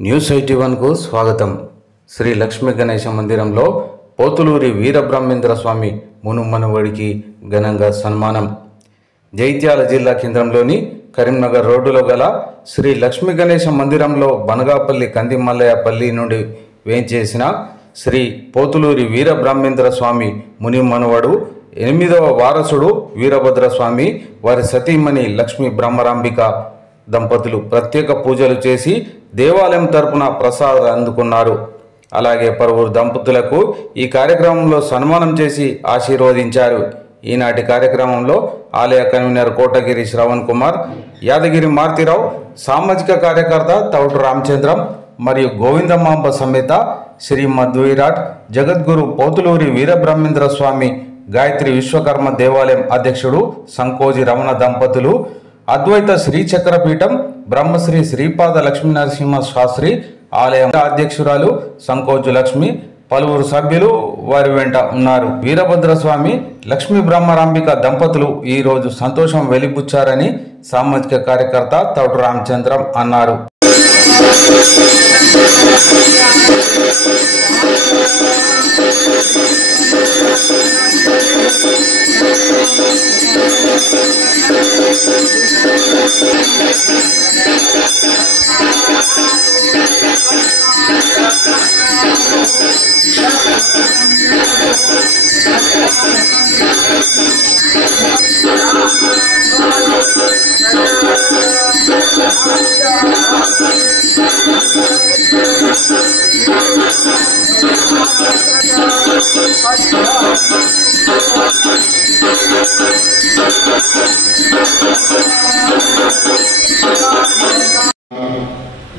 News 81 కు స్వాగతం. శ్రీ లక్ష్మీ గణేశ మందిరంలో పోతులూరి వీరబ్రహ్మేంద్ర స్వామి మునుమనువడికి ఘనంగా సన్మానం. జైత్యాల జిల్లా కేంద్రంలోని కరీంనగర్ రోడ్డులో గల శ్రీ లక్ష్మీ గణేశ మందిరంలో బనగాపల్లి కందిమల్లయ్యపల్లి నుండి వేంచేసిన శ్రీ పోతులూరి వీరబ్రహ్మేంద్ర స్వామి మునిమనువడు 8వ వారసుడు వీరభద్రస్వామి వారి సతీమణి లక్ష్మీ బ్రహ్మరాంబిక దంపతులు ప్రత్యేక పూజలు చేసి దేవాలయం తరపున ప్రసాదాలు అందుకున్నారు. అలాగే పలువురు దంపతులకు ఈ కార్యక్రమంలో సన్మానం చేసి ఆశీర్వదించారు. ఈనాటి కార్యక్రమంలో ఆలయ కన్వీనర్ కోటగిరి శ్రవణ్ కుమార్, యాదగిరి మారుతిరావు, సామాజిక కార్యకర్త తౌటు రామచంద్రం మరియు గోవిందమాంబ సమేత శ్రీ మధ్వీరాట్ జగద్గురు పోతులూరి వీరబ్రహ్మేంద్ర స్వామి గాయత్రి విశ్వకర్మ దేవాలయం అధ్యక్షుడు సంకోజి రమణ దంపతులు, అద్వైత శ్రీచక్రపీఠం బ్రహ్మశ్రీ శ్రీపాద లక్ష్మీనరసింహ శాస్త్రి ఆలయం అధ్యక్షురాలు సంకోజు లక్ష్మి, పలువురు సభ్యులు వారి వెంట ఉన్నారు. వీరభద్రస్వామి లక్ష్మీ బ్రహ్మరాంబిక దంపతులు ఈ రోజు సంతోషం వెలిబుచ్చారని సామాజిక కార్యకర్త తౌటు రామచంద్రం అన్నారు.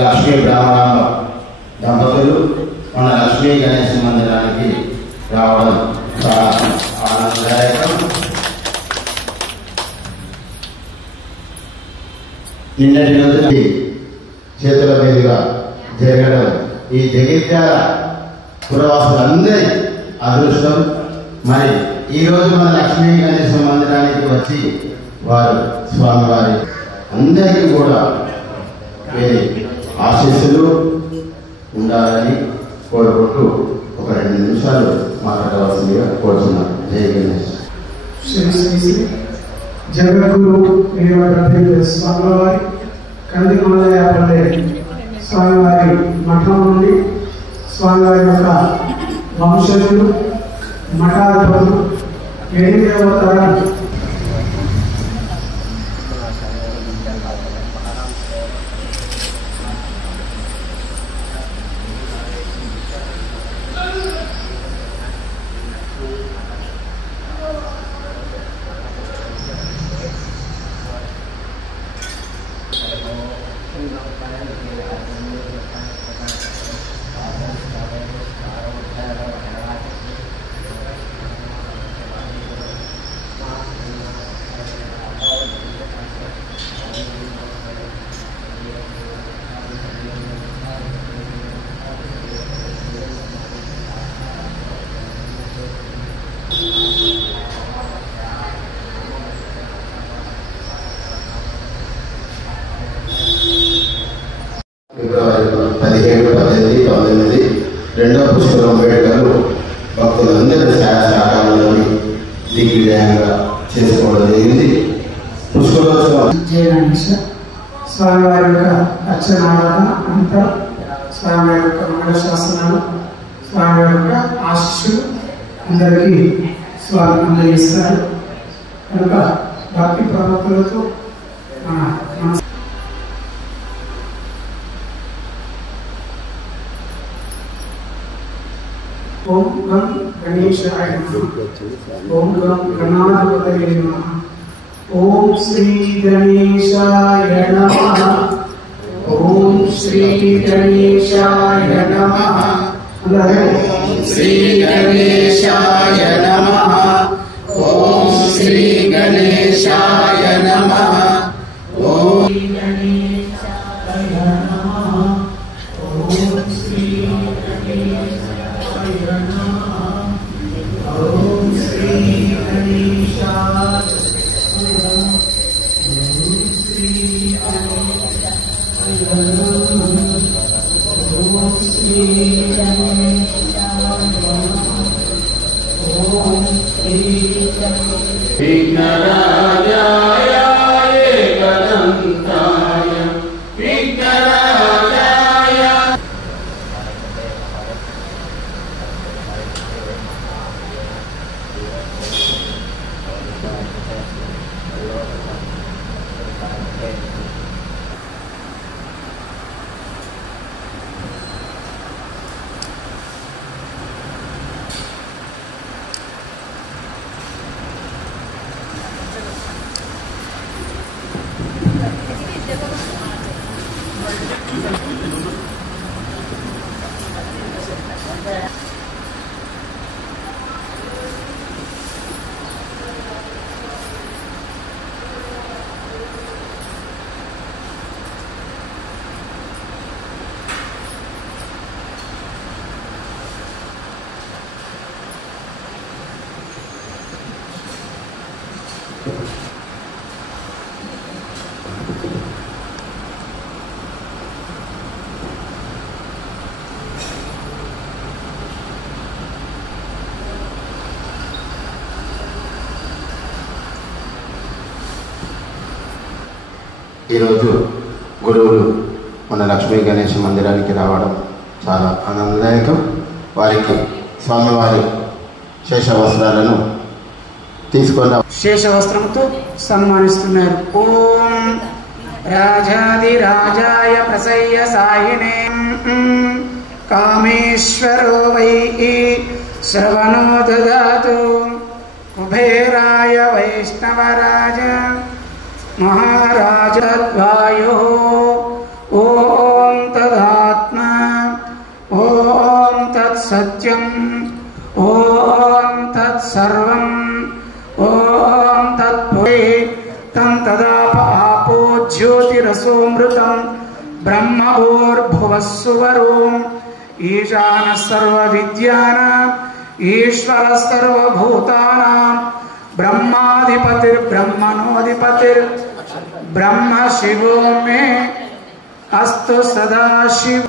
లక్ష్మీ బ్రహ్మరాంబ దంపతులు మన లక్ష్మీ గణేశ మందిరానికి రావడం చాలా ఆనందదాయకం. నిన్నటి రోజు చేతుల మీదుగా జరగడం ఈ జగిత్యాల పురవాసులందరి అదృష్టం. మరి ఈరోజు మన లక్ష్మీ గణేశ మందిరానికి వచ్చి వారు స్వామివారి అందరికీ కూడా వేరే ఆశీస్సులు ఉండాలని కోరుకుంటూ ఒక 2 నిమిషాలు మాట్లాడవలసిందిగా కోరుతున్నాను. జై గణేష్. శ్రీ శ్రీ శ్రీ జగద్గురు వీరబ్రహ్మేంద్ర స్వామివారి కందిమల్లయ్యపల్లి స్వామివారి మఠం నుండి స్వామివారి యొక్క వంశజులు మఠాధిపతులు 8వ తరం ఫిబ్రవరి 17, 18, 19 రెండవ పుష్కరం వేడుకలు భక్తులందరూ సహకారంలోని దిగ్విజయంగా చేసుకోవడం జరిగింది. పుష్కరోత్సవం స్వామివారి యొక్క అర్చనారాధన అంతా స్వామివారి యొక్క మంగళశాసనాలు స్వామివారి యొక్క ఆశీస్సులు అందరికీ స్వామి అందజేస్తారు. కనుక భక్తి ప్రవక్తులతో మన ఓం గం గణేశాయ నమః. ఓం గం గణాధిపతయే నమః. ఓం శ్రీ గణేశాయ నమః. ఓం శ్రీ గణేశాయ నమః. ఓం శ్రీ గణేశాయ నమః. ఓం శ్రీ గణేశాయ నమః. ఓం గణేశాయ నమః. ఓం శ్రీ ఓం శ్రీ గణేశాయ ఓం శ్రీ श्री गणेशाय ओम श्री विघ्नराजाय एकदन्ताय विघ्नराजाय ఈరోజు గురువులు మన లక్ష్మీ గణేష్ మందిరానికి రావడం చాలా ఆనందదాయకం. వారికి స్వామివారి శేష వస్త్రాలను తీసుకొని శేష వస్త్రంతో సన్మానిస్తున్నారు. ఓం రాజాది రాజాయ ప్రసయ్య సాయినే కామేశ్వరో వై శ్రవణో దదాతు కుబేరాయ వైష్ణవరాజ महाराजद्वायो ओम तदात्मा ओम तत्सत्यम ओम तत्सर्वम ओम तत्पुरे तं तदाप आपो ज्योतिरसोमृतं ब्रह्मभूर्भुवस्सुवरोम ईशानः सर्वविद्यानाम् ईश्वरः सर्वभूतानां ब्रह्माधिपतिर्ब्रह्मणोऽधिपतिर् ब्रह्म शिवो मे अस्तु सदाशिव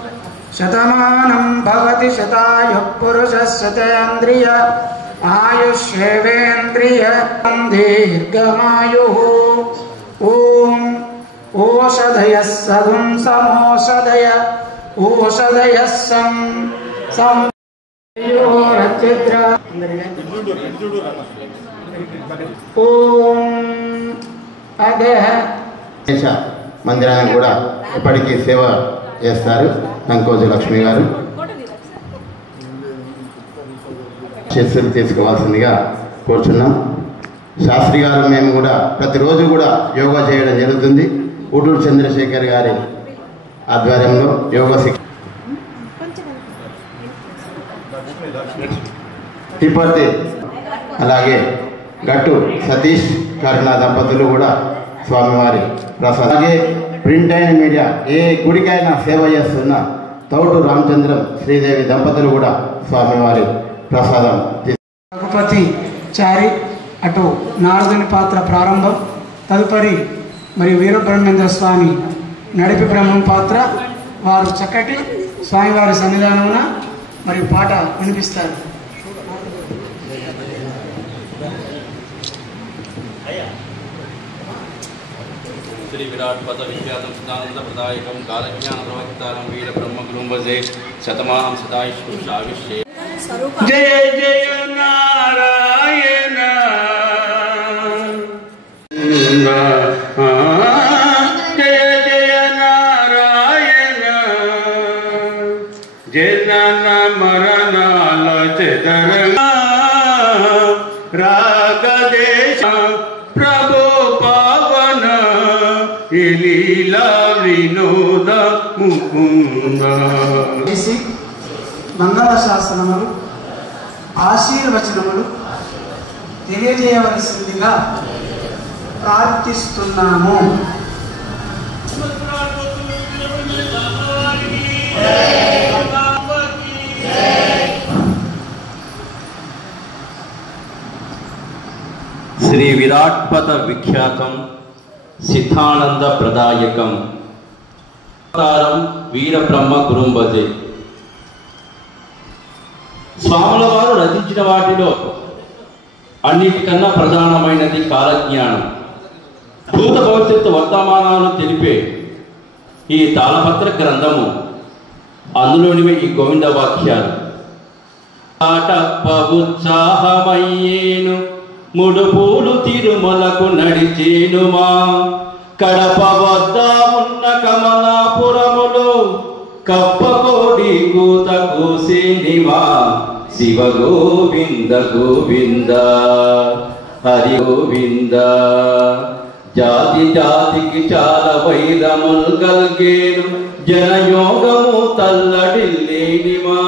शतमानं भवति शतायुः पुरुषः शतेन्द्रिय आयुष्येवेन्द्रिय दीर्घमायुः ॐ ओषधयः सदुं समोषधय ओषधयः सं ఓం అదహ గణేష మందిరాన్ని కూడా ఎప్పటికీ సేవ చేస్తారు కంకోజ లక్ష్మి గారు. శిస్సులు తీసుకోవాల్సిందిగా కోరుచున్నాం. శాస్త్రి గారు మేము కూడా ప్రతిరోజు కూడా యోగా చేయడం జరుగుతుంది. ఊటూరు చంద్రశేఖర్ గారి ఆధ్వర్యంలో యోగా తిరుపతి అలాగే గట్టు సతీష్ కరుణ దంపతులు కూడా స్వామివారి ప్రసాదం. అలాగే ప్రింట్ అయిన మీడియా ఏ గుడికైనా సేవ చేస్తున్న తౌటు రామచంద్రం శ్రీదేవి దంపతులు కూడా స్వామివారి ప్రసాదం. రఘుపతి చారి అటు నారదుని పాత్ర ప్రారంభం, తదుపరి మరియు వీరబ్రహ్మేంద్ర స్వామి నడిపి బ్రహ్మం పాత్ర. వారు చక్కటి స్వామివారి సన్నిధానమున మరియు పాట వినిపిస్తారు. श्री विराट पद विख्यातं सदानंद प्रदायकं कालज्ञान प्रवक्तारं वीर ब्रह्म गुरुंबजे शतमानं सदायुष्पुरुषाविष्ये जय जय नारायण जय जय नारायण जनन मरणाल चेतर रागदेश प्रभु पावन लीला विनोद मुकुंद. మంగళ శాసనములు ఆశీర్వచనములు తెలియజేయవలసిందిగా ప్రార్థిస్తున్నాము. श्री विराट पद विख्यातं सिद्धानंद प्रदायकं वीर ब्रह्म गुरुंबजे స్వాముల వారు రచించిన వాటిలో అన్నిటికన్నా ప్రధానమైనది కాలజ్ఞానం. భూత భవిష్యత్తు వర్తమానాలు తెలిపే ఈ తాళపత్ర గ్రంథము, అందులోనివే ఈ గోవింద వాక్యాలు. ఉత్సాహమయ్యేను ముడుపూలు తిరుమలకు నడిచేనుమా, కడప వద్ద ఉన్న కమలాపురములో కప్పకోడి కూత కూసేనివా. శివ గోవింద గోవింద హరి గోవింద. జాతి జాతికి చాలా వైరములు గల్గేను, జనయోగము తల్లడిల్లేనివా.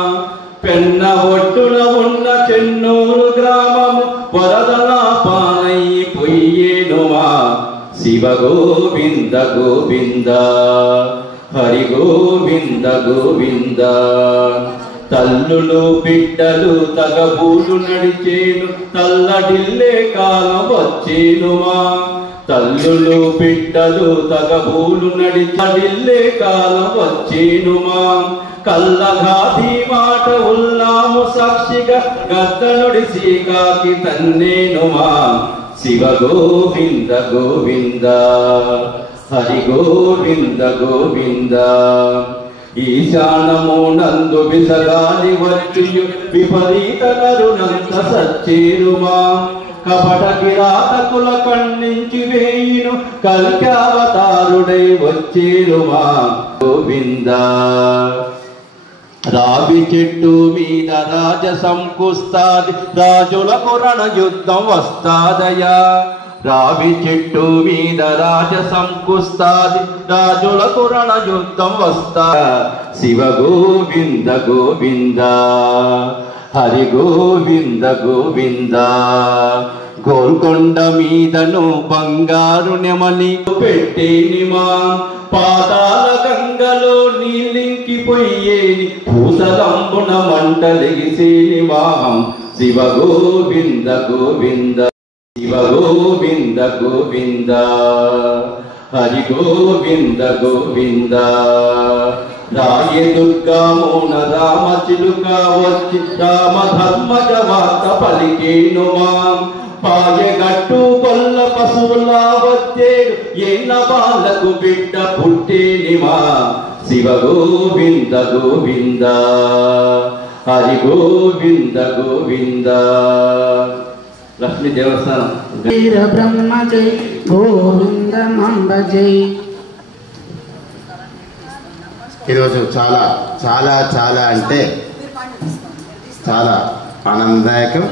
పెన్న ఒట్టున ఉన్న చెన్నూరు గ్రామము వరదలా పానైపోయేనుమా. శివ గోవింద గోవింద హరి గోవింద గోవింద. తల్లులు బిడ్డలు తగబూలు నడిచేను, తల్లడిల్లే కాలం వచ్చేనుమా. తల్లులు బిడ్డలు తగబూలు నడిచడిల్లే కాలం వచ్చేనుమా. కల్లఘాటి మాట ఉన్నాము సాక్షిగా, గద్దనుడిసి కాకి తన్నేనుమా. శివ గోవింద గోవింద హరి గోవింద గోవింద. ఈశానము నందు విసగాలి వర్తియు విపరీత నరునంత సచ్చేరుమా. కపట కిరాతకుల కన్నించి వేయిను కల్కావతారుడై వచ్చేరుమా. గోవింద. రావి చెట్టు మీద రాజసం కుస్తాది, రాజులకు రణయుద్ధం వస్తాదయా. రావి చెట్టు మీద రాజసం కుస్తాది, రాజులకు రణయుద్ధం వస్తా. శివ గోవింద గోవింద హరి గోవింద గోవింద. గోల్కొండ మీదను బంగారు నెమలి పెట్టేనిమా. పాతాల గంగలో నీలింకిపోయేని, పూసలంబున మంటలెగిసేనిమా. శివ గోవింద గోవింద శివ గోవింద గోవింద హరి గోవింద గోవింద. రాయ దుర్గా మౌన రామ చిలుక వచ్చి రామ ధర్మజ వార్త పలికేనుమా. పాయగట్టు కొల్ల పశువులా వచ్చేడు, ఏళ్ళ బాలకు బిడ్డ పుట్టేనిమా. శివ గోవింద గోవింద హరి గోవింద గోవింద. లక్ష్మీ దేవస్థానం. వీర బ్రహ్మ జై గోవింద మంబ జై. ఈరోజు చాలా చాలా చాలా అంటే చాలా ఆనందదాయకం.